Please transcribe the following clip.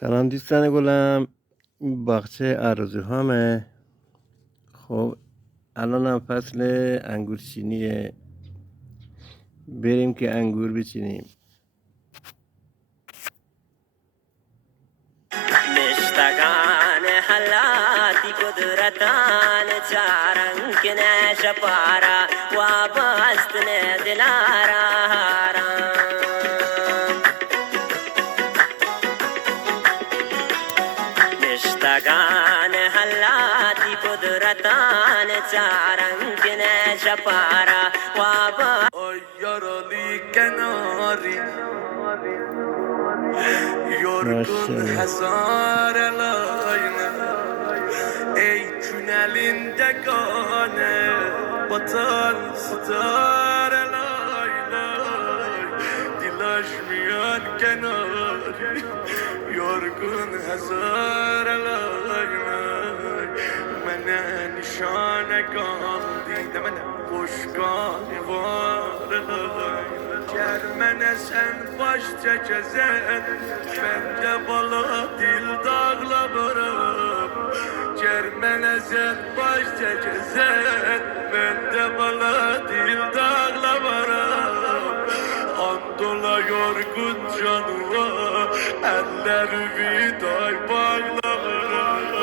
سلام دوستان گلم، این باغچه آرزوهامه. خب الان هم فصل انگورچینیه، بریم که انگور بچینیم. مشتاقان حلاتی قدرتان چارن که نشپارا وابستن دلارا مشتاقان حلاتی قدرتان چارن که نشپارا یارالی کناری yorgun hazar alayna ey tünelinde gane batan star alayna dilaşmayan kenari yorgun hazar alayna mene nişane kaldı de mene boşkan var alayna Kermene sen başça gezen ben de bala dil dağlarım Kermene sen başça gezen ben de bala dil dağlarım Andola yorgun canıma ellerimi day bağlarım